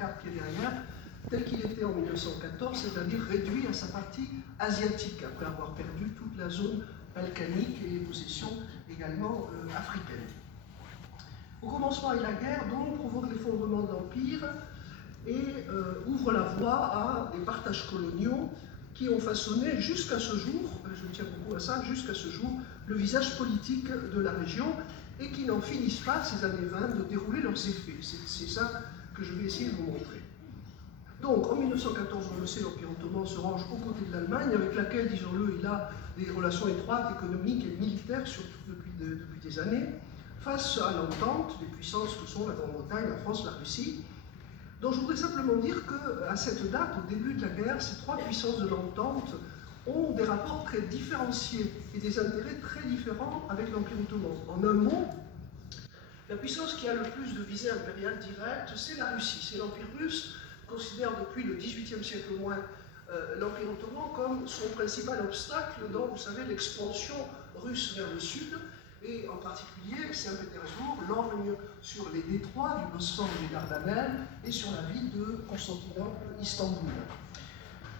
carte qui est derrière, tel qu'il était en 1914, c'est-à-dire réduit à sa partie asiatique, après avoir perdu toute la zone balkanique et les possessions également africaines. Au commencement et la guerre, donc, provoque l'effondrement de l'Empire et ouvre la voie à des partages coloniaux qui ont façonné jusqu'à ce jour, je tiens beaucoup à ça, jusqu'à ce jour, le visage politique de la région et qui n'en finissent pas, ces années 20, de dérouler leurs effets. C'est ça que je vais essayer de vous montrer. Donc, en 1914, on le sait, l'Empire ottoman se range aux côtés de l'Allemagne, avec laquelle, disons-le, il a des relations étroites, économiques et militaires, surtout depuis des années, face à l'entente des puissances que sont la Grande-Bretagne, la France, la Russie. Donc, je voudrais simplement dire qu'à cette date, au début de la guerre, ces trois puissances de l'entente ont des rapports très différenciés et des intérêts très différents avec l'Empire ottoman. En un mot, la puissance qui a le plus de visée impériale directe, c'est la Russie. C'est l'Empire russe considère depuis le XVIIIe siècle au moins l'Empire ottoman comme son principal obstacle dans, vous savez, l'expansion russe vers le sud, et en particulier Saint-Pétersbourg lorgne sur les détroits du Bosphore et des Dardanelles et sur la ville de Constantinople, Istanbul.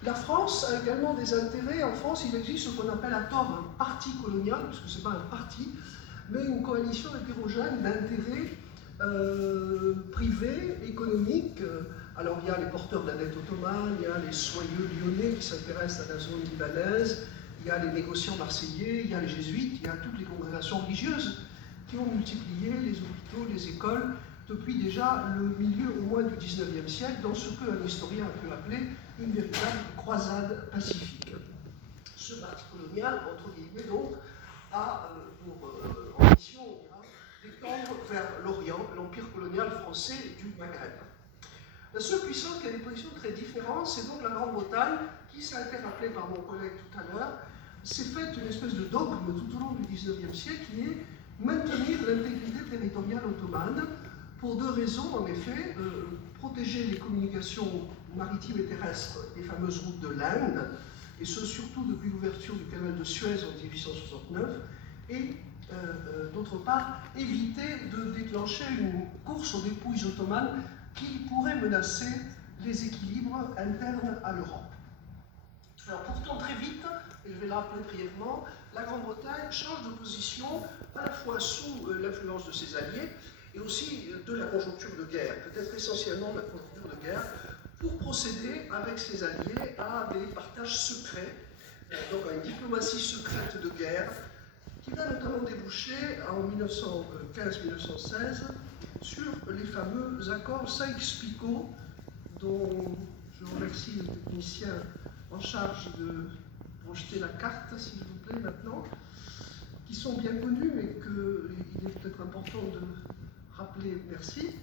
La France a également des intérêts. En France, il existe ce qu'on appelle à tort un parti colonial, puisque ce n'est pas un parti, mais une coalition hétérogène d'intérêts privés, économiques. Alors il y a les porteurs de la dette ottomane, il y a les soyeux lyonnais qui s'intéressent à la zone libanaise, il y a les négociants marseillais, il y a les jésuites, il y a toutes les congrégations religieuses qui ont multiplié les hôpitaux, les écoles, depuis déjà le milieu au moins du XIXe siècle, dans ce qu'un historien peut appeler une véritable croisade pacifique. Ce parti colonial, entre guillemets donc, a pour ambition d'étendre vers l'Orient l'empire colonial français du Maghreb. La seule puissance qui a des positions très différentes, c'est donc la Grande-Bretagne, qui, ça a été rappelé par mon collègue tout à l'heure, s'est faite une espèce de dogme tout au long du XIXe siècle, qui est maintenir l'intégrité territoriale ottomane, pour deux raisons, en effet, protéger les communications maritimes et terrestres des fameuses routes de l'Inde, et ce surtout depuis l'ouverture du canal de Suez en 1869, et d'autre part, éviter de déclencher une course aux dépouilles ottomanes qui pourrait menacer les équilibres internes à l'Europe. Alors pourtant, très vite, et je vais le rappeler brièvement, la Grande-Bretagne change de position à la fois sous l'influence de ses alliés et aussi de la conjoncture de guerre, peut-être essentiellement de la conjoncture de guerre, pour procéder avec ses alliés à des partages secrets, donc à une diplomatie secrète de guerre, qui va notamment déboucher en 1915-1916 sur les fameux accords Sykes-Picot, dont je remercie le technicien en charge de projeter la carte, s'il vous plaît, maintenant, qui sont bien connus, mais qu'il est peut-être important de rappeler. Merci.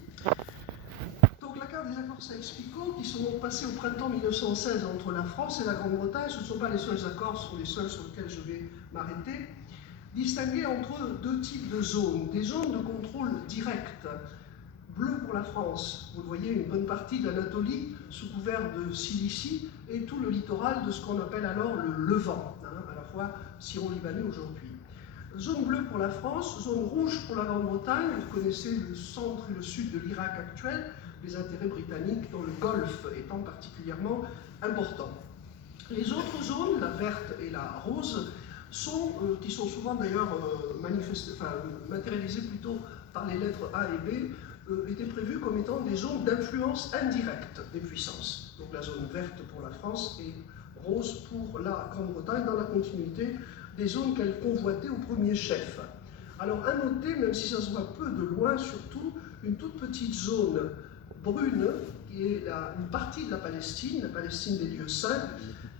Donc la carte des accords Sykes-Picot, qui sont passés au printemps 1916 entre la France et la Grande-Bretagne, ce ne sont pas les seuls accords, ce sont les seuls sur lesquels je vais m'arrêter, distinguer entre deux types de zones. Des zones de contrôle direct, bleu pour la France, vous le voyez, une bonne partie de l'Anatolie sous couvert de Cilicie et tout le littoral de ce qu'on appelle alors le Levant, à la fois syro-libanais aujourd'hui. Zone bleue pour la France, zone rouge pour la Grande-Bretagne, vous connaissez le centre et le sud de l'Irak actuel, les intérêts britanniques dans le Golfe étant particulièrement importants. Les autres zones, la verte et la rose, qui sont souvent d'ailleurs matérialisées plutôt par les lettres A et B, étaient prévues comme étant des zones d'influence indirecte des puissances. Donc la zone verte pour la France et rose pour la Grande-Bretagne, dans la continuité des zones qu'elle convoitait au premier chef. Alors à noter, même si ça se voit peu de loin, surtout une toute petite zone brune, qui est une partie de la Palestine des lieux saints,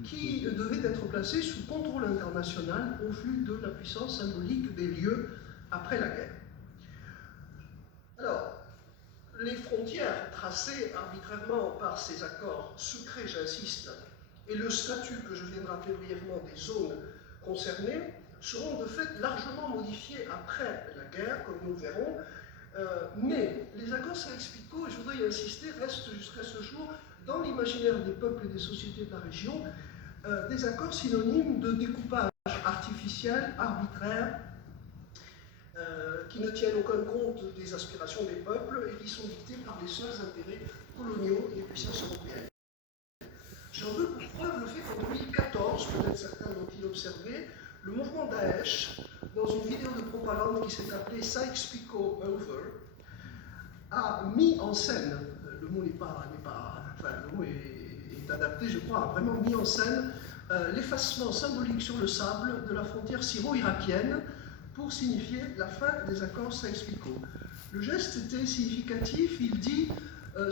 qui devait être placée sous contrôle international au vu de la puissance symbolique des lieux après la guerre. Alors, les frontières tracées arbitrairement par ces accords secrets, j'insiste, et le statut que je viens de rappeler brièvement des zones concernées seront de fait largement modifiés après la guerre, comme nous le verrons, mais les accords Sykes-Picot, et je voudrais y insister, restent jusqu'à ce jour dans l'imaginaire des peuples et des sociétés de la région des accords synonymes de découpage artificiel, arbitraire, qui ne tiennent aucun compte des aspirations des peuples et qui sont dictés par les seuls intérêts coloniaux puissances européennes. J'en veux pour preuve le fait qu'en 2014, peut-être certains l'ont-ils observé, le mouvement Daesh, dans une vidéo de propagande qui s'est appelée Sykes-Picot Over, a mis en scène, le mot le mot est adapté, je crois, a vraiment mis en scène l'effacement symbolique sur le sable de la frontière syro-irakienne pour signifier la fin des accords Sykes-Picot. Le geste était significatif, il dit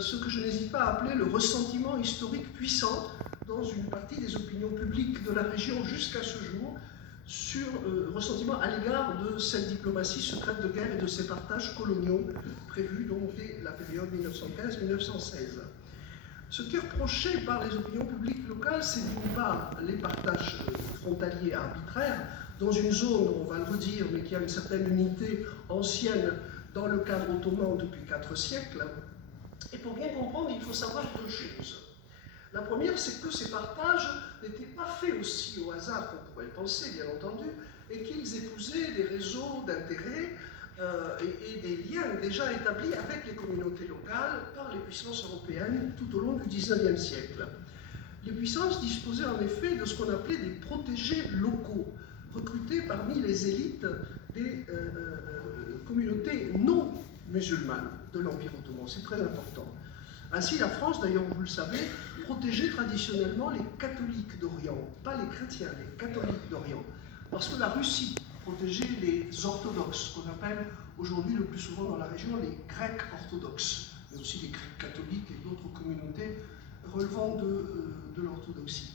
ce que je n'hésite pas à appeler le ressentiment historique puissant dans une partie des opinions publiques de la région jusqu'à ce jour, sur ressentiment à l'égard de cette diplomatie secrète de guerre et de ces partages coloniaux prévus donc dès la période 1915-1916. Ce qui est reproché par les opinions publiques locales, c'est d'une part les partages frontaliers arbitraires dans une zone, on va le redire, mais qui a une certaine unité ancienne dans le cadre ottoman depuis 4 siècles. Et pour bien comprendre, il faut savoir 2 choses. La première, c'est que ces partages n'étaient pas faits aussi au hasard qu'on pourrait le penser, bien entendu, et qu'ils épousaient des réseaux d'intérêts et des liens déjà établis avec les communautés locales par les puissances européennes tout au long du XIXe siècle. Les puissances disposaient en effet de ce qu'on appelait des protégés locaux, recrutés parmi les élites des communautés non musulmanes de l'Empire ottoman. C'est très important. Ainsi, la France, d'ailleurs, vous le savez, protégeait traditionnellement les catholiques d'Orient, pas les chrétiens, les catholiques d'Orient, parce que la Russie protégeait les orthodoxes, qu'on appelle aujourd'hui le plus souvent dans la région les Grecs orthodoxes, mais aussi les Grecs catholiques et d'autres communautés relevant de l'orthodoxie.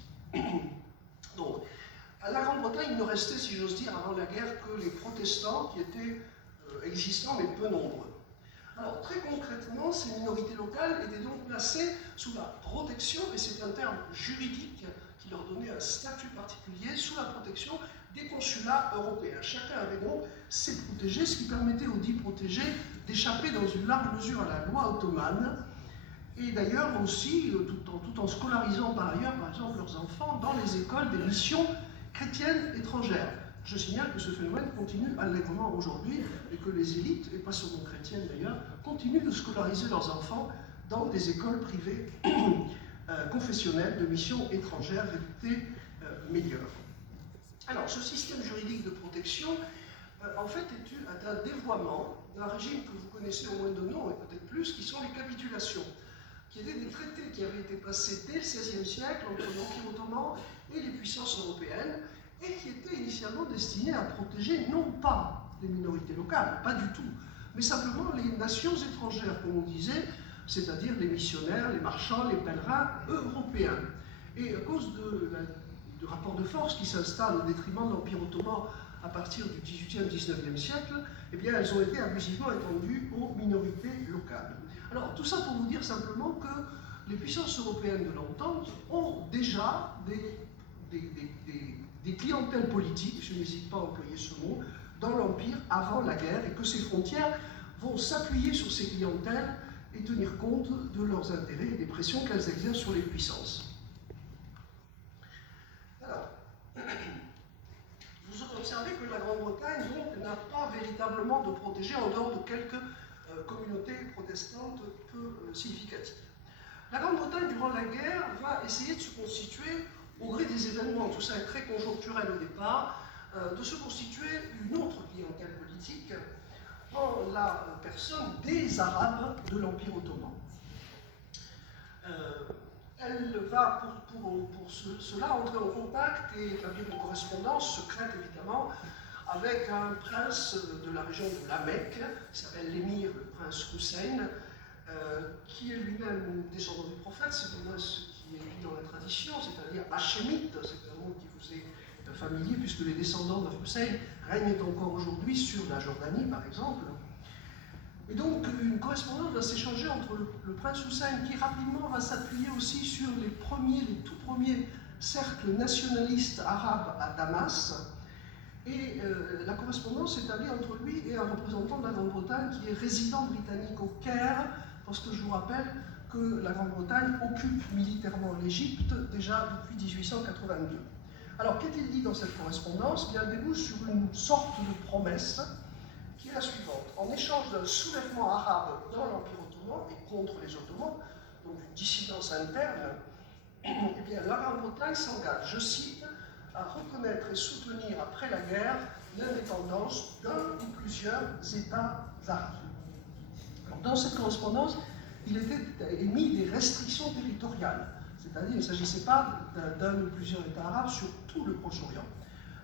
Donc, à la Grande-Bretagne, il ne restait, si j'ose dire, avant la guerre, que les protestants qui étaient existants mais peu nombreux. Alors, très concrètement, ces minorités locales étaient donc placées sous la protection, et c'est un terme juridique qui leur donnait un statut particulier, sous la protection des consulats européens. Chacun avait donc ses protégés, ce qui permettait aux dits protégés d'échapper dans une large mesure à la loi ottomane, et d'ailleurs aussi, tout en scolarisant par ailleurs, par exemple, leurs enfants dans les écoles des missions chrétiennes étrangères. Je signale que ce phénomène continue allègrement aujourd'hui et que les élites, et pas seulement chrétiennes d'ailleurs, continuent de scolariser leurs enfants dans des écoles privées confessionnelles de missions étrangères réputées meilleures. Alors, ce système juridique de protection, en fait, est un dévoiement d'un régime que vous connaissez au moins de nom, et peut-être plus, qui sont les capitulations, qui étaient des traités qui avaient été passés dès le XVIe siècle entre l'Empire ottoman et les puissances européennes, et qui étaient initialement destinés à protéger non pas les minorités locales, pas du tout, mais simplement les nations étrangères, comme on disait, c'est-à-dire les missionnaires, les marchands, les pèlerins européens. Et à cause du rapport de force qui s'installe au détriment de l'Empire ottoman à partir du XVIIIe, XIXe siècle, eh bien, elles ont été abusivement étendues aux minorités locales. Alors, tout ça pour vous dire simplement que les puissances européennes de l'entente ont déjà des clientèles politiques, je n'hésite pas à employer ce mot, dans l'Empire avant la guerre, et que ces frontières vont s'appuyer sur ces clientèles et tenir compte de leurs intérêts et des pressions qu'elles exercent sur les puissances. Alors, vous observez que la Grande-Bretagne n'a pas véritablement de protégés en dehors de quelques communautés protestantes peu significatives. La Grande-Bretagne, durant la guerre, va essayer de se constituer, au gré des événements, tout ça est très conjoncturel au départ, de se constituer une autre clientèle politique en la personne des Arabes de l'Empire ottoman. Elle va, pour cela, entrer en contact et établir une correspondance secrète, évidemment, avec un prince de la région de la Mecque, qui s'appelle l'émir, le prince Hussein, qui est lui-même descendant du prophète, c'est au moins ce qui est dit dans la tradition, c'est-à-dire hachémite, c'est un mot qui vous est familier, puisque les descendants de Hussein règnent encore aujourd'hui sur la Jordanie, par exemple. Et donc, une correspondance va s'échanger entre le prince Hussein, qui rapidement va s'appuyer aussi sur les tout premiers cercles nationalistes arabes à Damas, et la correspondance s'établit entre lui et un représentant de la Grande-Bretagne qui est résident britannique au Caire, parce que je vous rappelle que la Grande-Bretagne occupe militairement l'Égypte déjà depuis 1882. Alors, qu'est-il dit dans cette correspondance? Bien, elle débouche sur une sorte de promesse qui est la suivante. En échange d'un soulèvement arabe dans l'Empire ottoman et contre les Ottomans, donc une dissidence interne, eh bien, la Grande-Bretagne s'engage, je cite, à reconnaître et soutenir après la guerre l'indépendance d'un ou plusieurs États arabes. Alors, dans cette correspondance, il était émis des restrictions territoriales, c'est-à-dire qu'il ne s'agissait pas d'un ou plusieurs États arabes sur tout le Proche-Orient.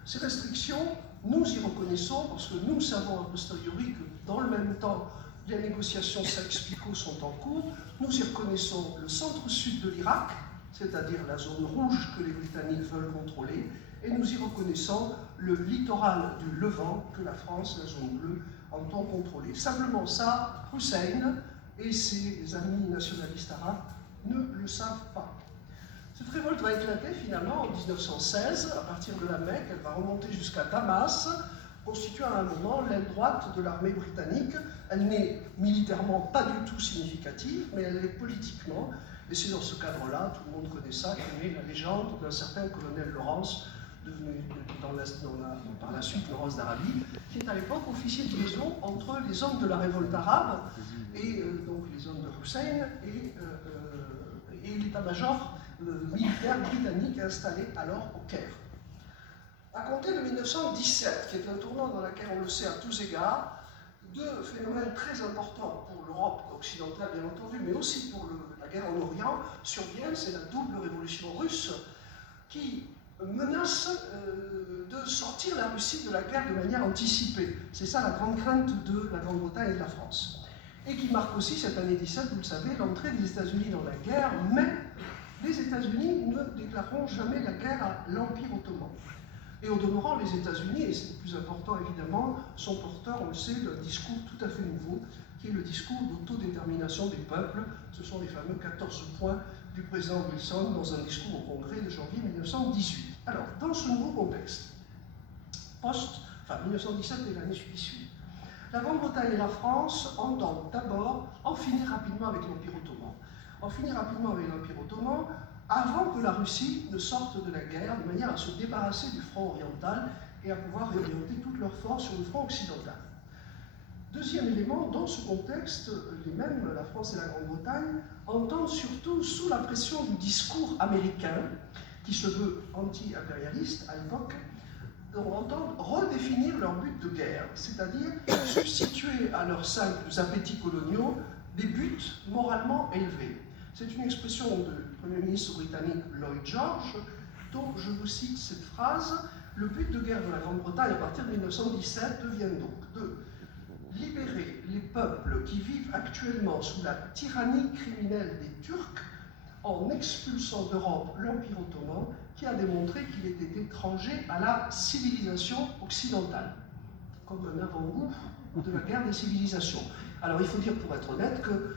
Ces restrictions, nous y reconnaissons parce que nous savons a posteriori que dans le même temps, les négociations Sykes-Picot sont en cours. Nous y reconnaissons le centre-sud de l'Irak, c'est-à-dire la zone rouge que les Britanniques veulent contrôler, et nous y reconnaissons le littoral du Levant que la France, la zone bleue, entend contrôler. Simplement ça, Hussein et ses amis nationalistes arabes ne le savent pas. Cette révolte va éclater finalement en 1916, à partir de la Mecque, elle va remonter jusqu'à Damas, constituant à un moment l'aile droite de l'armée britannique. Elle n'est militairement pas du tout significative, mais elle l'est politiquement, et c'est dans ce cadre-là, tout le monde connaît ça, qu'est née la légende d'un certain colonel Lawrence, devenu par la suite Lawrence d'Arabie, qui est à l'époque officier de liaison entre les hommes de la révolte arabe, et donc les hommes de Hussein, et l'état-major militaire britannique installé alors au Caire. À compter de 1917, qui est un tournant dans lequel on le sait à tous égards, deux phénomènes très importants pour l'Europe occidentale, bien entendu, mais aussi pour la guerre en Orient, surviennent. C'est la double révolution russe qui menace de sortir la Russie de la guerre de manière anticipée. C'est ça la grande crainte de la Grande-Bretagne et de la France. Et qui marque aussi cette année 17, vous le savez, l'entrée des États-Unis dans la guerre, mais les États-Unis ne déclareront jamais la guerre à l'Empire ottoman. Et au demeurant, les États-Unis, et c'est le plus important évidemment, sont porteurs, on le sait, d'un discours tout à fait nouveau, qui est le discours d'autodétermination des peuples. Ce sont les fameux 14 points du président Wilson dans un discours au Congrès de janvier 1918. Alors, dans ce nouveau contexte, 1917 et l'année qui suit, la Grande-Bretagne et la France entendent d'abord en finir rapidement avec l'Empire ottoman. En finir rapidement avec l'Empire ottoman avant que la Russie ne sorte de la guerre, de manière à se débarrasser du front oriental et à pouvoir réorienter toutes leurs forces sur le front occidental. Deuxième élément, dans ce contexte, les mêmes, la France et la Grande-Bretagne, entendent surtout sous la pression du discours américain, qui se veut anti-impérialiste à l'époque, entendent redéfinir leur but de guerre, c'est-à-dire substituer à leurs simples appétits coloniaux des buts moralement élevés. C'est une expression du Premier ministre britannique Lloyd George, dont je vous cite cette phrase: le but de guerre de la Grande-Bretagne à partir de 1917 devient donc de libérer les peuples qui vivent actuellement sous la tyrannie criminelle des Turcs en expulsant d'Europe l'Empire ottoman qui a démontré qu'il était étranger à la civilisation occidentale, comme un avant-goût de la guerre des civilisations. Alors il faut dire, pour être honnête, que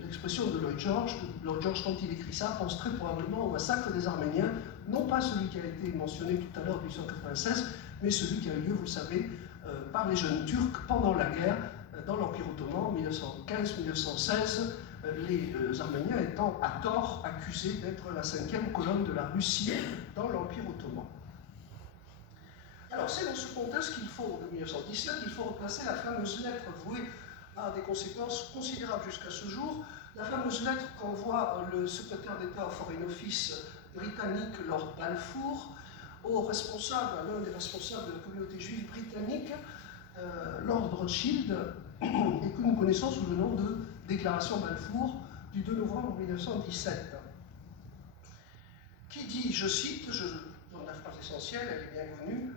l'expression de Lloyd George, quand il écrit ça, pense très probablement au massacre des Arméniens, non pas celui qui a été mentionné tout à l'heure, 1896, mais celui qui a eu lieu, vous le savez, par les jeunes Turcs pendant la guerre dans l'Empire ottoman en 1915-1916, les Arméniens étant à tort accusés d'être la cinquième colonne de la Russie dans l'Empire ottoman. Alors c'est dans ce contexte qu'il faut, de 1917, qu'il faut replacer la fameuse lettre vouée à des conséquences considérables jusqu'à ce jour, la fameuse lettre qu'envoie le secrétaire d'État au Foreign Office britannique Lord Balfour au responsable, à l'un des responsables de la communauté juive britannique, Lord Rothschild, et que nous connaissons sous le nom de Déclaration Balfour du 2 novembre 1917, qui dit, je cite, dans la phrase essentielle, elle est bien connue,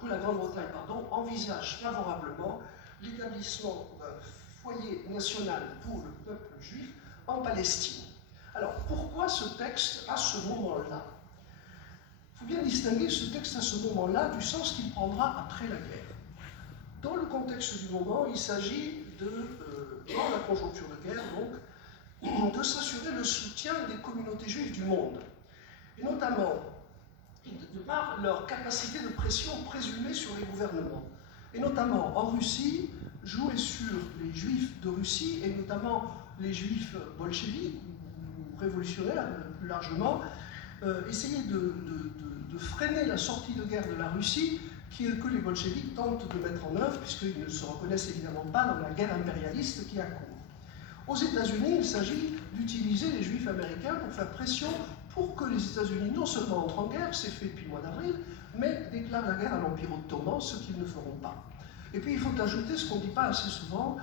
que la Grande-Bretagne envisage favorablement l'établissement d'un foyer national pour le peuple juif en Palestine. Alors, pourquoi ce texte à ce moment-là? Il faut bien distinguer ce texte à ce moment-là du sens qu'il prendra après la guerre. Dans le contexte du moment, il s'agit dans la conjoncture de guerre, donc, de s'assurer le soutien des communautés juives du monde, et notamment de par leur capacité de pression présumée sur les gouvernements, et notamment en Russie, jouer sur les juifs de Russie, et notamment les juifs bolcheviques ou révolutionnaires plus largement, essayer de freiner la sortie de guerre de la Russie que les bolcheviks tentent de mettre en œuvre, puisqu'ils ne se reconnaissent évidemment pas dans la guerre impérialiste qui a cours. Aux États-Unis, il s'agit d'utiliser les Juifs américains pour faire pression pour que les États-Unis non seulement entrent en guerre, c'est fait depuis le mois d'avril, mais déclarent la guerre à l'Empire ottoman, ce qu'ils ne feront pas. Et puis il faut ajouter ce qu'on ne dit pas assez souvent,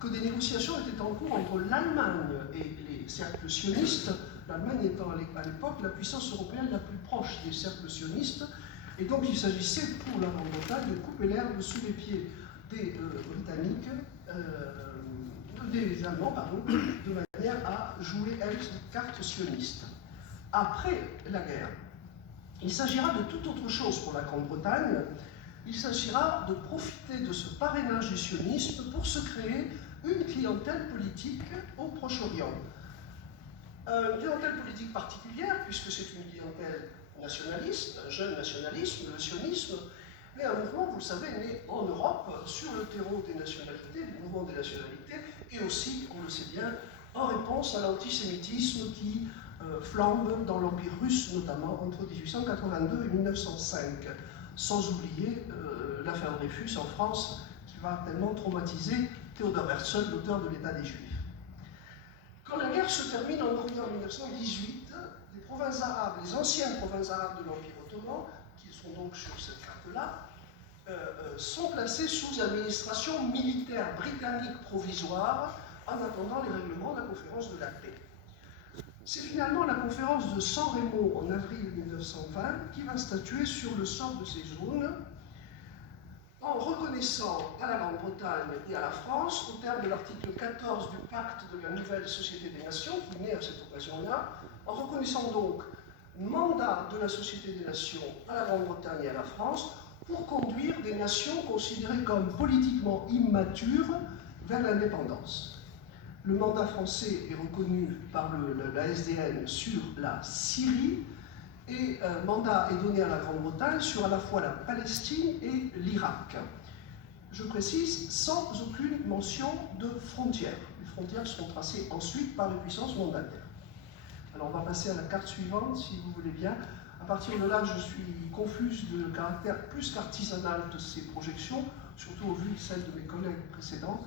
que des négociations étaient en cours entre l'Allemagne et les cercles sionistes, l'Allemagne étant à l'époque la puissance européenne la plus proche des cercles sionistes, et donc il s'agissait pour la Grande-Bretagne de couper l'herbe sous les pieds des Britanniques, des Allemands, pardon, de manière à jouer elle cette carte sioniste. Après la guerre, il s'agira de toute autre chose pour la Grande-Bretagne. Il s'agira de profiter de ce parrainage du sionisme pour se créer une clientèle politique au Proche-Orient. Une clientèle politique particulière, puisque c'est une clientèle nationaliste, un jeune nationalisme, le sionisme, mais un mouvement, vous le savez, né en Europe, sur le terreau des nationalités, du mouvement des nationalités, et aussi, on le sait bien, en réponse à l'antisémitisme qui flambe dans l'Empire russe, notamment entre 1882 et 1905, sans oublier l'affaire Dreyfus en France, qui va tellement traumatiser Theodor Herzl, l'auteur de l'État des Juifs. Quand la guerre se termine en 1918, les provinces arabes, les anciennes provinces arabes de l'Empire ottoman, qui sont donc sur cette carte-là, sont placées sous administration militaire britannique provisoire en attendant les règlements de la conférence de la paix. C'est finalement la conférence de San Remo en avril 1920 qui va statuer sur le sort de ces zones en reconnaissant à la Grande-Bretagne et à la France, au terme de l'article 14 du pacte de la nouvelle Société des Nations, qui naît à cette occasion-là, en reconnaissant donc mandat de la Société des Nations à la Grande-Bretagne et à la France pour conduire des nations considérées comme politiquement immatures vers l'indépendance. Le mandat français est reconnu par la SDN sur la Syrie et mandat est donné à la Grande-Bretagne sur à la fois la Palestine et l'Irak. Je précise, sans aucune mention de frontières. Les frontières seront tracées ensuite par les puissances mandataires. Alors on va passer à la carte suivante, si vous voulez bien. À partir de là, je suis confuse de caractère plus qu'artisanal de ces projections, surtout au vu de celles de mes collègues précédents.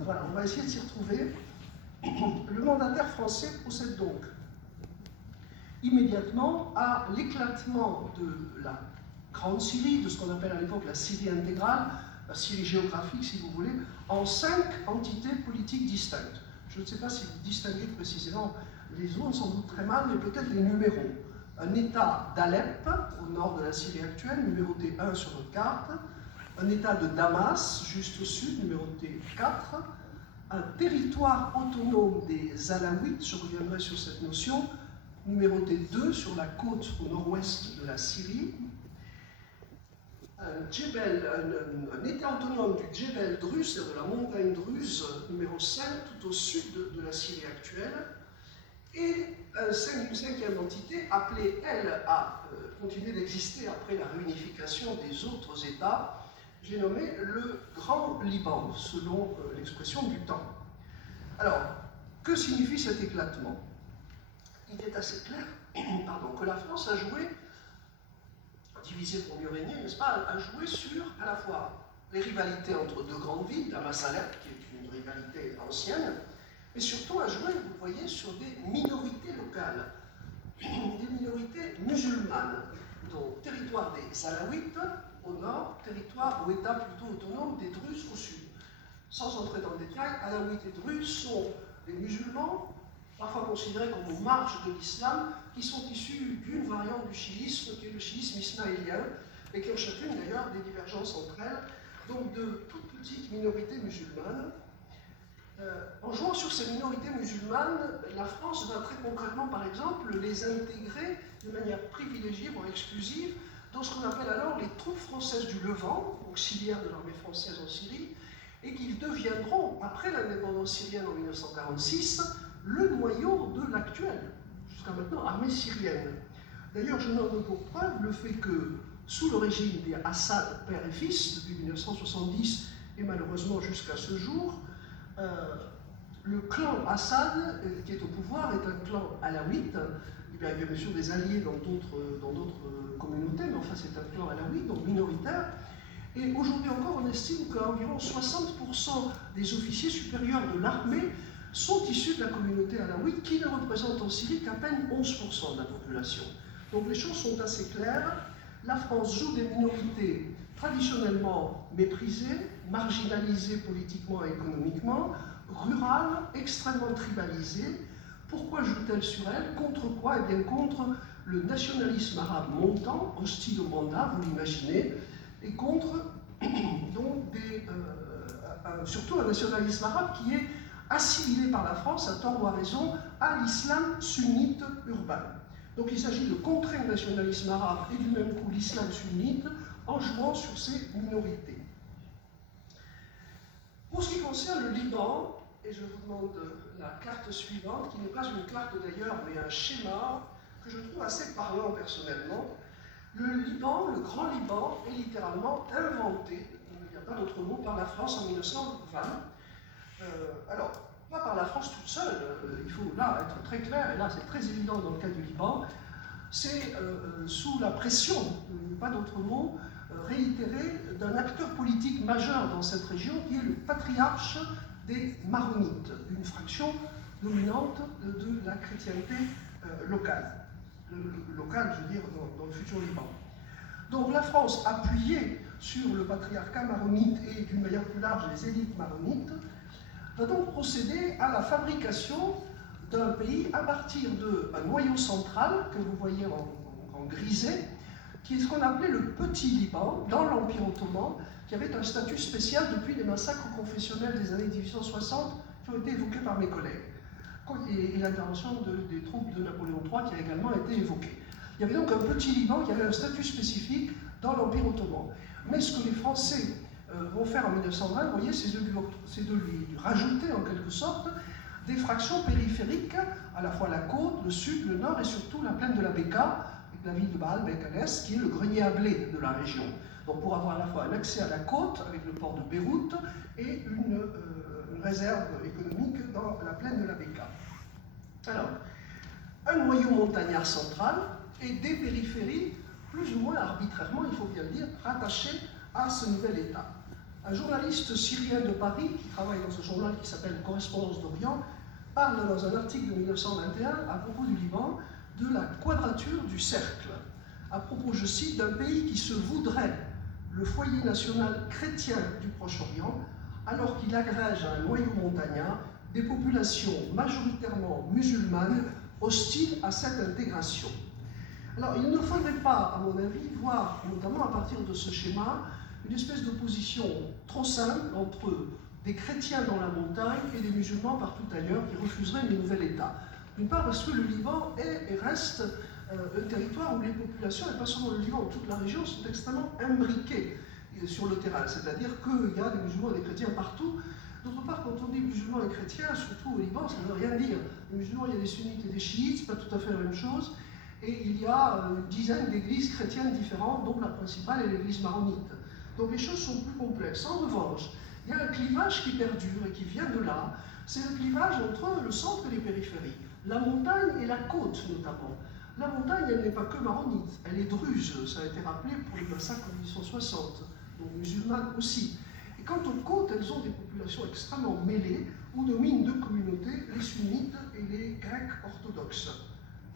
Voilà, on va essayer de s'y retrouver. Le mandataire français procède donc immédiatement à l'éclatement de la Grande Syrie, de ce qu'on appelle à l'époque la Syrie intégrale, la Syrie géographique si vous voulez, en 5 entités politiques distinctes. Je ne sais pas si vous distinguez précisément les zones, sans doute très mal, mais peut-être les numéros. Un État d'Alep, au nord de la Syrie actuelle, numéroté 1 sur notre carte. Un État de Damas, juste au sud, numéroté 4. Un territoire autonome des Alaouites, je reviendrai sur cette notion, numéroté 2 sur la côte au nord-ouest de la Syrie. Un État autonome du Djebel Druze, de la montagne Druze, numéro 5, tout au sud de la Syrie actuelle. Et une cinquième entité, appelée, elle, à continuer d'exister après la réunification des autres États, j'ai nommé le Grand Liban, selon l'expression du temps. Alors, que signifie cet éclatement? Il est assez clair que la France a joué, divisé pour mieux régner, n'est-ce pas, a joué sur à la fois les rivalités entre deux grandes villes, Damas-Alep, qui est une rivalité ancienne, mais surtout a joué, vous voyez, sur des minorités locales, des minorités musulmanes, dont territoire des Alaouites au nord, territoire ou État plutôt autonome des Druzes au sud. Sans entrer dans le détail, Alaouites et Druzes sont des musulmans, parfois considérés comme aux marges de l'islam, qui sont issus d'une variante du chiisme, qui est le chiisme ismaélien, et qui ont chacune d'ailleurs des divergences entre elles, donc de toutes petites minorités musulmanes. En jouant sur ces minorités musulmanes, la France va très concrètement, par exemple, les intégrer de manière privilégiée, voire exclusive, dans ce qu'on appelle alors les troupes françaises du Levant, auxiliaires de l'armée française en Syrie, et qui deviendront, après l'indépendance syrienne en 1946, le noyau de l'actuelle, jusqu'à maintenant, armée syrienne. D'ailleurs, je note pour preuve le fait que, sous le régime des Assad, père et fils, depuis 1970 et malheureusement jusqu'à ce jour, le clan Assad, qui est au pouvoir, est un clan alaouite. Il y a bien sûr des alliés dans d'autres communautés, mais enfin c'est un clan alaouite, donc minoritaire. Et aujourd'hui encore, on estime qu'environ 60% des officiers supérieurs de l'armée sont issus de la communauté alaouite qui ne représente en Syrie qu'à peine 11% de la population. Donc les choses sont assez claires. La France joue des minorités traditionnellement méprisées, marginalisées politiquement et économiquement, rurales, extrêmement tribalisées. Pourquoi joue-t-elle sur elles? Contre quoi? Eh bien contre le nationalisme arabe montant, hostile au mandat, vous l'imaginez, et contre donc surtout un nationalisme arabe qui est assimilé par la France, à tort ou à raison, à l'islam sunnite urbain. Donc il s'agit de contrer le nationalisme arabe et du même coup l'islam sunnite en jouant sur ces minorités. Pour ce qui concerne le Liban, et je vous demande la carte suivante, qui n'est pas une carte d'ailleurs, mais un schéma que je trouve assez parlant personnellement. Le Liban, le Grand Liban, est littéralement inventé, il n'y a pas d'autre mot, par la France en 1920. Alors, pas par la France toute seule, il faut là être très clair, et là c'est très évident dans le cas du Liban, c'est sous la pression, pas d'autre mot, réitérée d'un acteur politique majeur dans cette région qui est le patriarche des Maronites, une fraction dominante de la chrétienté locale. Locale, je veux dire, dans le futur Liban. Donc la France, appuyée sur le patriarcat maronite et d'une manière plus large les élites maronites, va donc procéder à la fabrication d'un pays à partir d'un noyau central que vous voyez en grisé, qui est ce qu'on appelait le Petit Liban, dans l'Empire ottoman, qui avait un statut spécial depuis les massacres confessionnels des années 1860 qui ont été évoqués par mes collègues, et l'intervention des troupes de Napoléon III qui a également été évoquée. Il y avait donc un Petit Liban qui avait un statut spécifique dans l'Empire ottoman. Mais ce que les Français vont faire en 1920, vous voyez, c'est de lui rajouter en quelque sorte des fractions périphériques, à la fois la côte, le sud, le nord et surtout la plaine de la Bekaa, avec la ville de Baalbek à l'est, qui est le grenier à blé de la région. Donc pour avoir à la fois un accès à la côte, avec le port de Beyrouth, et une réserve économique dans la plaine de la Bekaa. Alors, un noyau montagnard central et des périphéries, plus ou moins arbitrairement, il faut bien le dire, rattachées à ce nouvel État. Un journaliste syrien de Paris, qui travaille dans ce journal qui s'appelle Correspondance d'Orient, parle dans un article de 1921 à propos du Liban de la quadrature du cercle. À propos, je cite, d'un pays qui se voudrait le foyer national chrétien du Proche-Orient, alors qu'il agrège à un noyau montagnard des populations majoritairement musulmanes hostiles à cette intégration. Alors, il ne faudrait pas, à mon avis, voir, notamment à partir de ce schéma, une espèce d'opposition trop simple entre des chrétiens dans la montagne et des musulmans partout ailleurs qui refuseraient le nouvel État. D'une part parce que le Liban est et reste un territoire où les populations, et pas seulement le Liban, toute la région, sont extrêmement imbriquées sur le terrain. C'est-à-dire qu'il y a des musulmans et des chrétiens partout. D'autre part, quand on dit musulmans et chrétiens, surtout au Liban, ça ne veut rien dire. Les musulmans, il y a des sunnites et des chiites, c'est pas tout à fait la même chose. Et il y a une dizaine d'églises chrétiennes différentes, dont la principale est l'église maronite. Donc les choses sont plus complexes. En revanche, il y a un clivage qui perdure et qui vient de là. C'est le clivage entre le centre et les périphéries. La montagne et la côte, notamment. La montagne, elle n'est pas que maronite, elle est druze, ça a été rappelé pour les massacres en 1860, donc musulmanes aussi. Et quant aux côtes, elles ont des populations extrêmement mêlées, où dominent deux communautés, les sunnites et les grecs orthodoxes,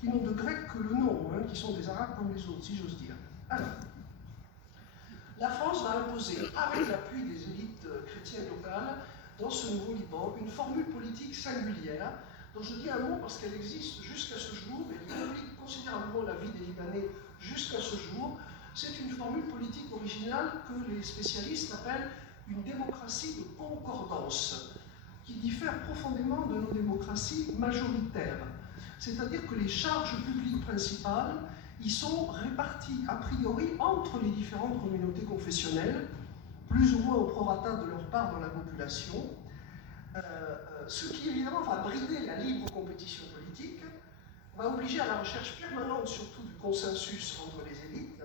qui n'ont de grec que le nom, hein, qui sont des arabes comme les autres, si j'ose dire. Alors, la France va imposer, avec l'appui des élites chrétiennes locales, dans ce nouveau Liban, une formule politique singulière, dont je dis un mot parce qu'elle existe jusqu'à ce jour, et elle complique considérablement la vie des Libanais jusqu'à ce jour. C'est une formule politique originale que les spécialistes appellent une démocratie de concordance, qui diffère profondément de nos démocraties majoritaires. C'est-à-dire que les charges publiques principales y sont réparties a priori entre les différentes communautés confessionnelles, plus ou moins au prorata de leur part dans la population, ce qui évidemment va brider la libre compétition politique, va obliger à la recherche permanente surtout du consensus entre les élites,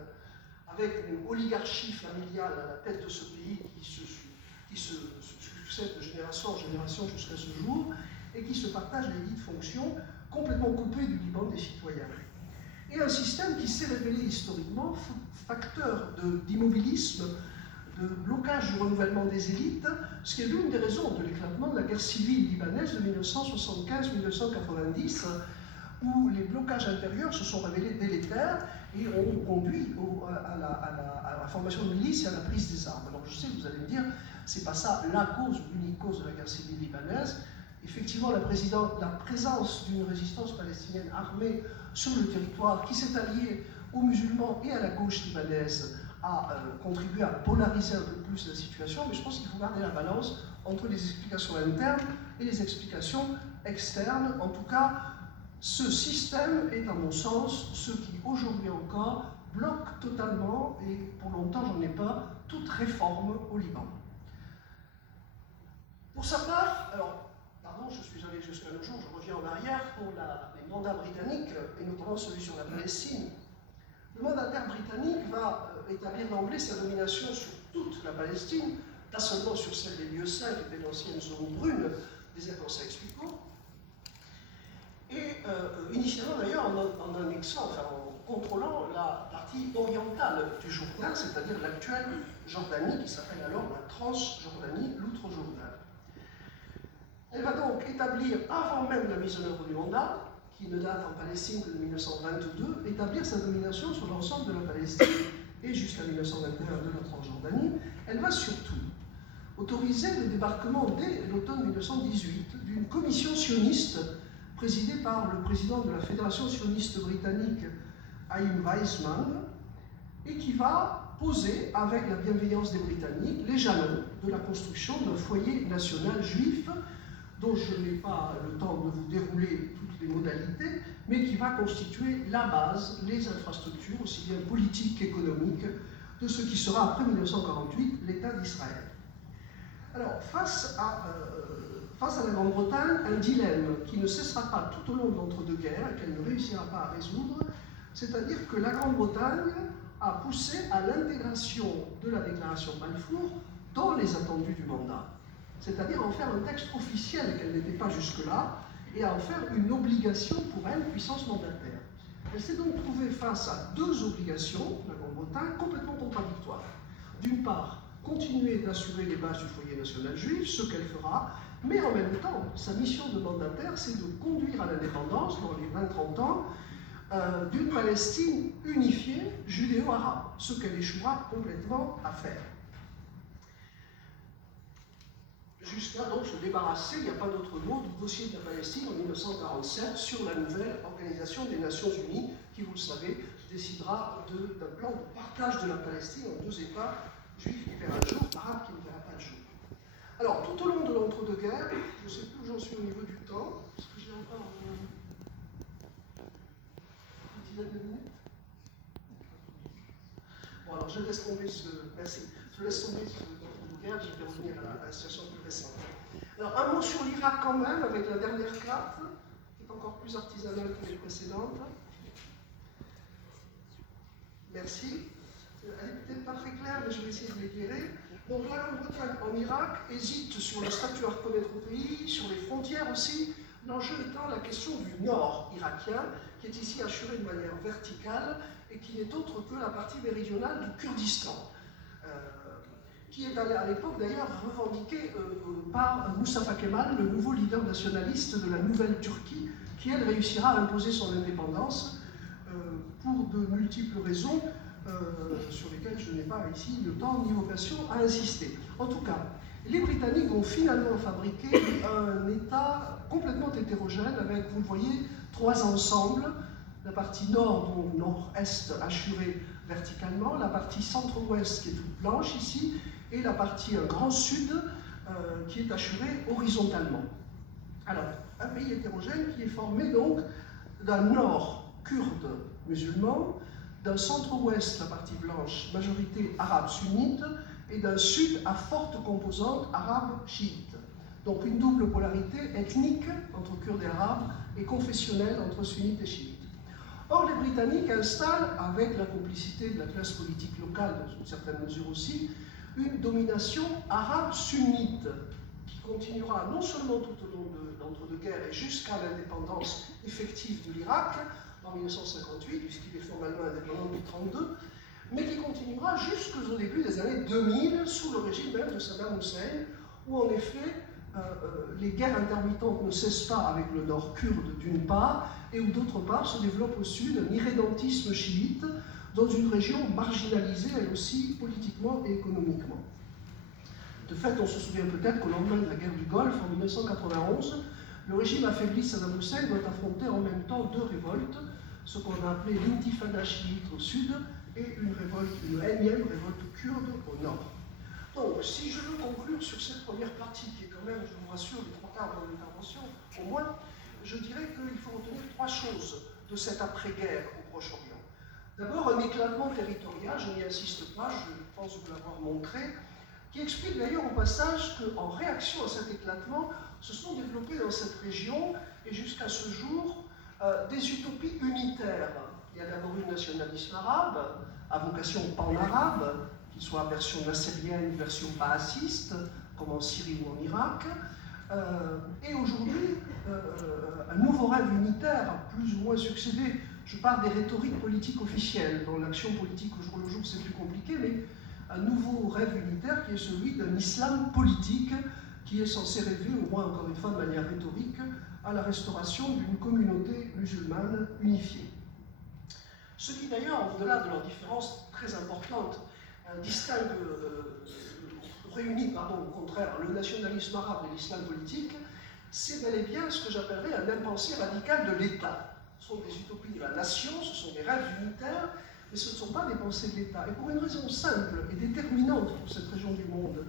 avec une oligarchie familiale à la tête de ce pays qui se succède de génération en génération jusqu'à ce jour, et qui se partage les dites fonctions complètement coupées du Liban des citoyens. Et un système qui s'est révélé historiquement facteur d'immobilisme, de blocage du renouvellement des élites, ce qui est l'une des raisons de l'éclatement de la guerre civile libanaise de 1975-1990, où les blocages intérieurs se sont révélés délétères et ont conduit à la formation de milices et à la prise des armes. Alors je sais que vous allez me dire, c'est pas ça la cause, l'unique cause de la guerre civile libanaise. Effectivement, la présence d'une résistance palestinienne armée sur le territoire qui s'est alliée aux musulmans et à la gauche libanaise a contribué à polariser un peu plus la situation, mais je pense qu'il faut garder la balance entre les explications internes et les explications externes. En tout cas, ce système est, à mon sens, ce qui aujourd'hui encore bloque totalement, et pour longtemps j'en ai pas, toute réforme au Liban. Pour sa part, alors, pardon, je suis allé jusqu'à nos jours, je reviens en arrière pour les mandats britanniques, et notamment celui sur la Palestine. Le mandataire britannique va établir d'emblée sa domination sur toute la Palestine, pas seulement sur celle des lieux saints, qui était l'ancienne zone brune des accords saxe-picot, et initialement d'ailleurs en annexant, enfin en contrôlant la partie orientale du Jourdain, c'est-à-dire l'actuelle Jordanie, qui s'appelle alors la Transjordanie, l'Outre-Jourdain. Elle va donc établir, avant même la mise en œuvre du mandat, qui ne date en Palestine que de 1922, établir sa domination sur l'ensemble de la Palestine et jusqu'à 1921 de la Transjordanie. Elle va surtout autoriser le débarquement dès l'automne 1918 d'une commission sioniste présidée par le président de la Fédération sioniste britannique, Chaim Weizmann, et qui va poser, avec la bienveillance des Britanniques, les jalons de la construction d'un foyer national juif dont je n'ai pas le temps de vous dérouler toutes les modalités, mais qui va constituer la base, les infrastructures, aussi bien politiques qu'économiques, de ce qui sera, après 1948, l'État d'Israël. Alors, face à la Grande-Bretagne, un dilemme qui ne cessera pas tout au long de l'entre-deux-guerres et qu'elle ne réussira pas à résoudre, c'est-à-dire que la Grande-Bretagne a poussé à l'intégration de la déclaration Balfour dans les attendus du mandat. C'est-à-dire en faire un texte officiel qu'elle n'était pas jusque-là, et à en faire une obligation pour elle, puissance mandataire. Elle s'est donc trouvée face à deux obligations, la Grande-Bretagne, complètement contradictoires. D'une part, continuer d'assurer les bases du foyer national juif, ce qu'elle fera, mais en même temps, sa mission de mandataire, c'est de conduire à l'indépendance, dans les 20-30 ans, d'une Palestine unifiée judéo-arabe, ce qu'elle échouera complètement à faire. Jusqu'à donc se débarrasser, il n'y a pas d'autre mot, du dossier de la Palestine en 1947 sur la nouvelle Organisation des Nations Unies, qui, vous le savez, décidera d'un plan de partage de la Palestine en deux États, juifs qui verra le jour, arabes qui ne verra pas le jour. Alors, tout au long de l'entre-deux-guerres, je ne sais plus où j'en suis au niveau du temps, est-ce que j'ai encore une dizaine de minutes? Bon, alors je laisse tomber merci. Je laisse tomber ce l'entre-deux-guerres, je vais revenir à la situation plus récente. Alors, un mot sur l'Irak quand même, avec la dernière carte, qui est encore plus artisanale que les précédentes. Merci. Elle n'est peut-être pas très claire, mais je vais essayer de l'éclairer. Donc la Grande-Bretagne en Irak hésite sur le statut à reconnaître au pays, sur les frontières aussi, l'enjeu étant la question du nord irakien, qui est ici assuré de manière verticale et qui n'est autre que la partie méridionale du Kurdistan, qui est à l'époque d'ailleurs revendiqué par Mustafa Kemal, le nouveau leader nationaliste de la nouvelle Turquie, qui elle réussira à imposer son indépendance pour de multiples raisons, sur lesquelles je n'ai pas ici le temps ni l'occasion à insister. En tout cas, les Britanniques ont finalement fabriqué un État complètement hétérogène avec, vous le voyez, trois ensembles. La partie nord, donc nord-est, assurée verticalement, la partie centre-ouest qui est toute blanche ici, et la partie grand sud qui est assurée horizontalement. Alors, un pays hétérogène qui est formé donc d'un nord kurde musulman, d'un centre-ouest, la partie blanche, majorité arabe sunnite, et d'un sud à forte composante arabe chiite. Donc une double polarité ethnique entre Kurdes et Arabes et confessionnelle entre sunnites et chiites. Or, les Britanniques installent, avec la complicité de la classe politique locale, dans une certaine mesure aussi, une domination arabe sunnite qui continuera non seulement tout au long de l'entre-deux-guerres et jusqu'à l'indépendance effective de l'Irak, en 1958, puisqu'il est formellement indépendant depuis 1932, mais qui continuera jusqu'au début des années 2000, sous le régime même de Saddam Hussein, où en effet les guerres intermittentes ne cessent pas avec le nord kurde d'une part, et où d'autre part se développe au sud un irrédentisme chiite dans une région marginalisée elle aussi politiquement et économiquement. De fait, on se souvient peut-être qu'au lendemain de la guerre du Golfe, en 1991, le régime affaibli de Saddam Hussein doit affronter en même temps deux révoltes, ce qu'on a appelé l'intifada chiite au sud et une énième révolte kurde au nord. Donc, si je veux conclure sur cette première partie, qui est quand même, je vous rassure, les trois quarts de l'intervention, au moins, je dirais qu'il faut retenir trois choses de cette après-guerre au Proche-Orient. D'abord, un éclatement territorial, je n'y insiste pas, je pense vous l'avoir montré, qui explique d'ailleurs au passage qu'en réaction à cet éclatement, se sont développées dans cette région, et jusqu'à ce jour, des utopies unitaires. Il y a d'abord eu le nationalisme arabe, à vocation pan-arabe, qu'il soit version nassérienne, version baassiste, comme en Syrie ou en Irak, et aujourd'hui, un nouveau rêve unitaire a plus ou moins succédé. Je parle des rhétoriques politiques officielles. Dans l'action politique au jour le jour, c'est plus compliqué, mais un nouveau rêve unitaire qui est celui d'un islam politique qui est censé rêver, au moins encore une fois de manière rhétorique, à la restauration d'une communauté musulmane unifiée. Ce qui d'ailleurs, au-delà de leurs différences très importantes, réunit au contraire le nationalisme arabe et l'islam politique, c'est bel et bien ce que j'appellerais un impensé radical de l'État. Ce sont des utopies de la nation, ce sont des rêves unitaires, mais ce ne sont pas des pensées de l'État. Et pour une raison simple et déterminante pour cette région du monde,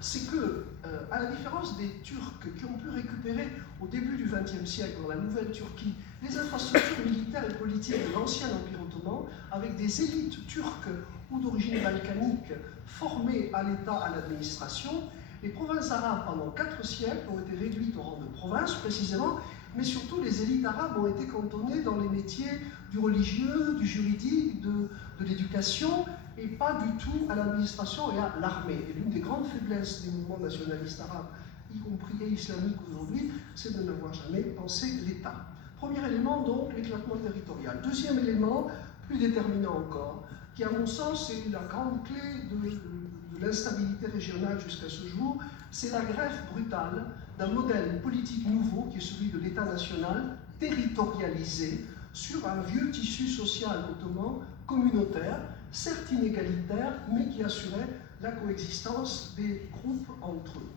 c'est que, à la différence des Turcs qui ont pu récupérer au début du XXe siècle, dans la nouvelle Turquie, les infrastructures militaires et politiques de l'ancien Empire ottoman, avec des élites turques ou d'origine balkanique formées à l'État, à l'administration, les provinces arabes, pendant 4 siècles, ont été réduites au rang de provinces, précisément, mais surtout les élites arabes ont été cantonnées dans les métiers du religieux, du juridique, de l'éducation, et pas du tout à l'administration et à l'armée. Et l'une des grandes faiblesses des mouvements nationalistes arabes, y compris et islamiques aujourd'hui, c'est de n'avoir jamais pensé l'État. Premier élément, donc, l'éclatement territorial. Deuxième élément, plus déterminant encore, qui à mon sens est la grande clé de l'instabilité régionale jusqu'à ce jour, c'est la greffe brutale d'un modèle politique nouveau qui est celui de l'État national territorialisé sur un vieux tissu social ottoman communautaire, certes inégalitaire, mais qui assurait la coexistence des groupes entre eux.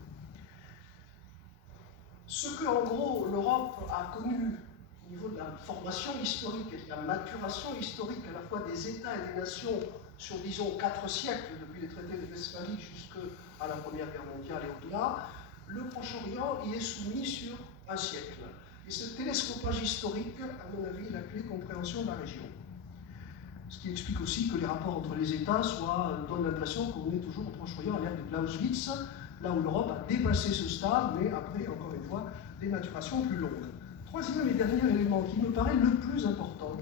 Ce que, en gros, l'Europe a connu au niveau de la formation historique et de la maturation historique à la fois des États et des nations sur, disons, 4 siècles, depuis les traités de Westphalie jusqu'à la Première Guerre mondiale et au-delà, le Proche-Orient y est soumis sur un siècle. Et ce télescopage historique, à mon avis, est la clé de compréhension de la région. Ce qui explique aussi que les rapports entre les États donnent l'impression qu'on est toujours au Proche-Orient à l'ère de Clausewitz, là où l'Europe a dépassé ce stade, mais après, encore une fois, des maturations plus longues. Troisième et dernier élément qui me paraît le plus important,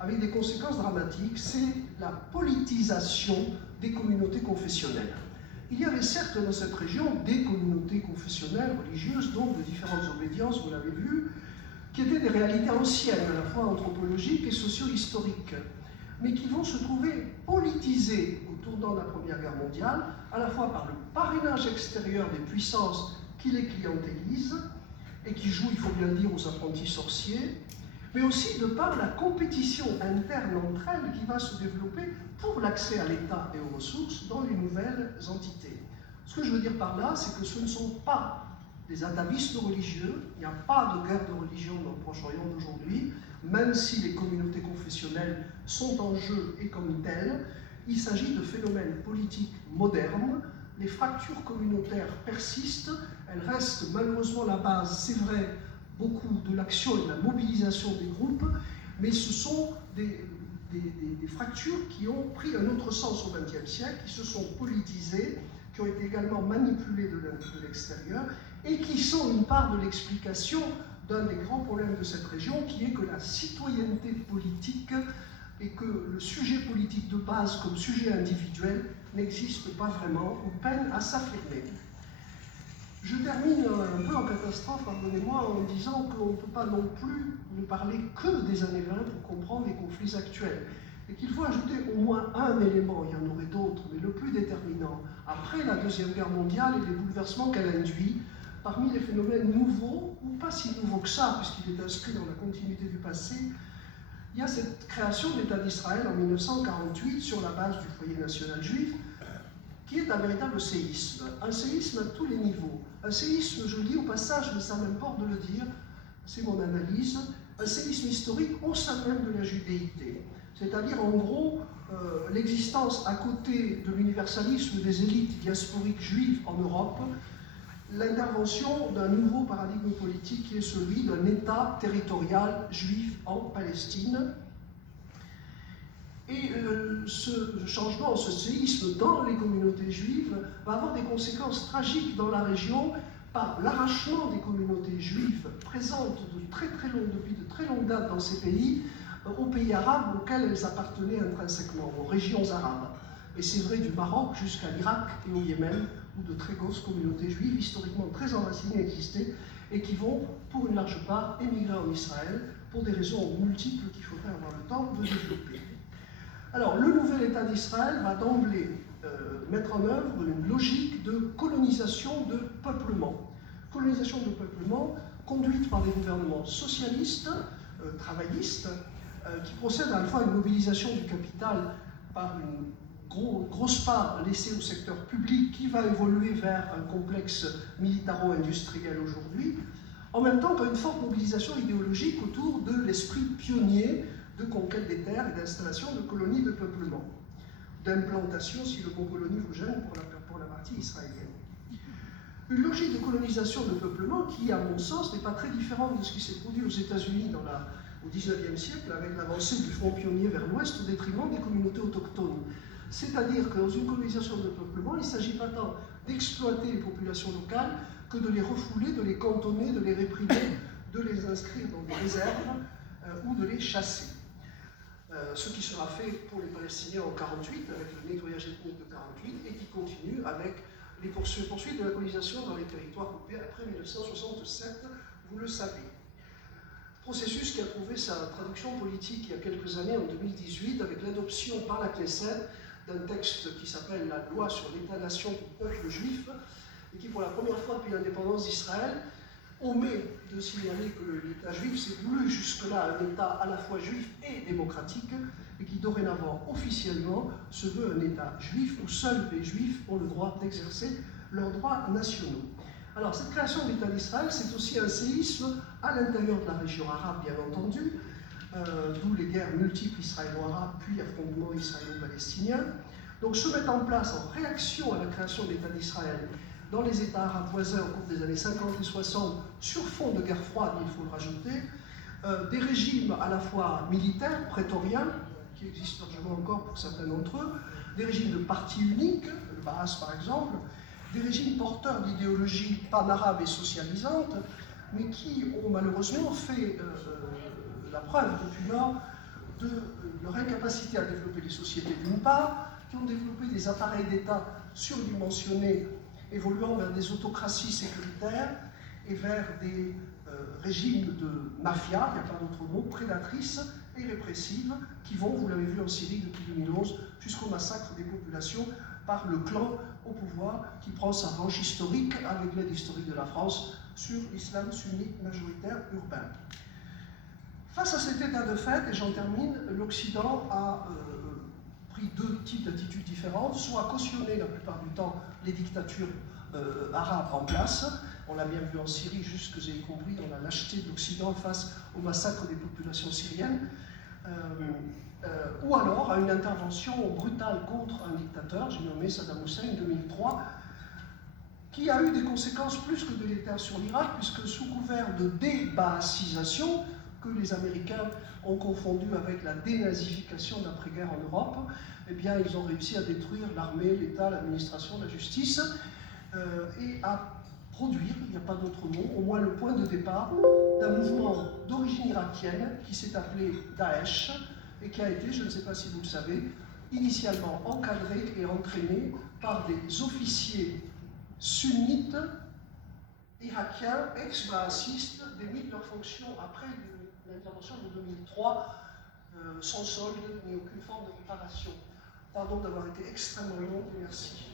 avec des conséquences dramatiques, c'est la politisation des communautés confessionnelles. Il y avait certes dans cette région des communautés confessionnelles, religieuses, donc de différentes obédiences, vous l'avez vu, qui étaient des réalités anciennes, à la fois anthropologiques et socio-historiques, mais qui vont se trouver politisées au tournant de la Première Guerre mondiale, à la fois par le parrainage extérieur des puissances qui les clientélisent, et qui jouent, il faut bien le dire, aux apprentis sorciers, mais aussi de par la compétition interne entre elles qui va se développer pour l'accès à l'État et aux ressources dans les nouvelles entités. Ce que je veux dire par là, c'est que ce ne sont pas des atavismes religieux, il n'y a pas de guerre de religion dans le Proche-Orient d'aujourd'hui, même si les communautés confessionnelles sont en jeu et comme telles, il s'agit de phénomènes politiques modernes. Les fractures communautaires persistent, elles restent malheureusement la base, c'est vrai, beaucoup de l'action et de la mobilisation des groupes, mais ce sont des fractures qui ont pris un autre sens au XXe siècle, qui se sont politisées, qui ont été également manipulées de l'extérieur, et qui sont une part de l'explication d'un des grands problèmes de cette région, qui est que la citoyenneté politique et que le sujet politique de base comme sujet individuel n'existe pas vraiment ou peine à s'affirmer. Je termine un peu en catastrophe, pardonnez-moi, en disant qu'on ne peut pas non plus ne parler que des années 20 pour comprendre les conflits actuels. et qu'il faut ajouter au moins un élément, il y en aurait d'autres, mais le plus déterminant, après la Deuxième Guerre mondiale et les bouleversements qu'elle induit, parmi les phénomènes nouveaux, ou pas si nouveaux que ça, puisqu'il est inscrit dans la continuité du passé, il y a cette création de l'État d'Israël en 1948 sur la base du foyer national juif, qui est un véritable séisme à tous les niveaux. Un séisme, je le dis au passage, mais ça m'importe de le dire, c'est mon analyse, un séisme historique au sein même de la judéité. C'est-à-dire, en gros, l'existence à côté de l'universalisme des élites diasporiques juives en Europe, l'intervention d'un nouveau paradigme politique qui est celui d'un État territorial juif en Palestine. Et ce changement, ce séisme dans les communautés juives va avoir des conséquences tragiques dans la région par l'arrachement des communautés juives présentes depuis de très longues dates dans ces pays, aux pays arabes auxquels elles appartenaient intrinsèquement, aux régions arabes. Et c'est vrai du Maroc jusqu'à l'Irak et au Yémen, où de très grosses communautés juives historiquement très enracinées existaient et qui vont, pour une large part, émigrer en Israël pour des raisons multiples qu'il faudrait avoir le temps de développer. Alors, le nouvel État d'Israël va d'emblée mettre en œuvre une logique de colonisation de peuplement. Colonisation de peuplement conduite par des gouvernements socialistes, travaillistes, qui procèdent à la fois à une mobilisation du capital par une grosse part laissée au secteur public qui va évoluer vers un complexe militaro-industriel aujourd'hui, en même temps qu'à une forte mobilisation idéologique autour de l'esprit pionnier de conquête des terres et d'installation de colonies de peuplement, d'implantation, si le mot colonie vous gêne, pour la partie israélienne. Une logique de colonisation de peuplement qui, à mon sens, n'est pas très différente de ce qui s'est produit aux États-Unis au XIXe siècle, avec l'avancée du front pionnier vers l'ouest au détriment des communautés autochtones. C'est-à-dire que dans une colonisation de peuplement, il ne s'agit pas tant d'exploiter les populations locales que de les refouler, de les cantonner, de les réprimer, de les inscrire dans des réserves ou de les chasser. Ce qui sera fait pour les Palestiniens en 1948, avec le nettoyage ethnique de 1948, et qui continue avec les poursuites de la colonisation dans les territoires occupés après 1967, vous le savez. Processus qui a trouvé sa traduction politique il y a quelques années, en 2018, avec l'adoption par la Knesset d'un texte qui s'appelle la loi sur l'État-nation du peuple juif, et qui, pour la première fois depuis l'indépendance d'Israël, omet de signaler que l'État juif s'est voulu jusque-là un État à la fois juif et démocratique, et qui dorénavant, officiellement, se veut un État juif où seuls les juifs ont le droit d'exercer leurs droits nationaux. Alors, cette création de l'État d'Israël, c'est aussi un séisme à l'intérieur de la région arabe, bien entendu, d'où les guerres multiples israélo-arabes, puis affrontements israélo-palestiniens. Donc, se mettent en place, en réaction à la création de l'État d'Israël, dans les États arabes voisins au cours des années 50 et 60, sur fond de guerre froide, il faut le rajouter, des régimes à la fois militaires, prétoriens, qui existent largement encore pour certains d'entre eux, des régimes de parti unique, le Baas par exemple, des régimes porteurs d'idéologies pan-arabes et socialisantes, mais qui ont malheureusement fait la preuve depuis lors de leur incapacité à développer les sociétés d'une part, qui ont développé des appareils d'État surdimensionnés, évoluant vers des autocraties sécuritaires et vers des régimes de mafia, il n'y a pas d'autre mot, prédatrices et répressives, qui vont, vous l'avez vu en Syrie depuis 2011, jusqu'au massacre des populations par le clan au pouvoir qui prend sa revanche historique, avec l'aide historique de la France, sur l'islam sunnite majoritaire urbain. Face à cet état de fait, et j'en termine, l'Occident a pris deux types d'attitudes différentes, soit cautionner la plupart du temps les dictatures arabes en place, on l'a bien vu en Syrie, jusque j'ai compris dans la lâcheté de l'Occident face au massacre des populations syriennes, ou alors à une intervention brutale contre un dictateur, j'ai nommé Saddam Hussein en 2003, qui a eu des conséquences plus que délétères sur l'Irak, puisque sous couvert de débaassisation, que les Américains ont confondu avec la dénazification d'après-guerre en Europe, eh bien, ils ont réussi à détruire l'armée, l'État, l'administration, la justice, et à produire, il n'y a pas d'autre mot, au moins le point de départ d'un mouvement d'origine irakienne qui s'est appelé Daesh, et qui a été, je ne sais pas si vous le savez, initialement encadré et entraîné par des officiers sunnites irakiens, ex-baassistes, démis de leurs fonctions après l'intervention de 2003 sans solde ni aucune forme de réparation. Pardon d'avoir été extrêmement long, et merci.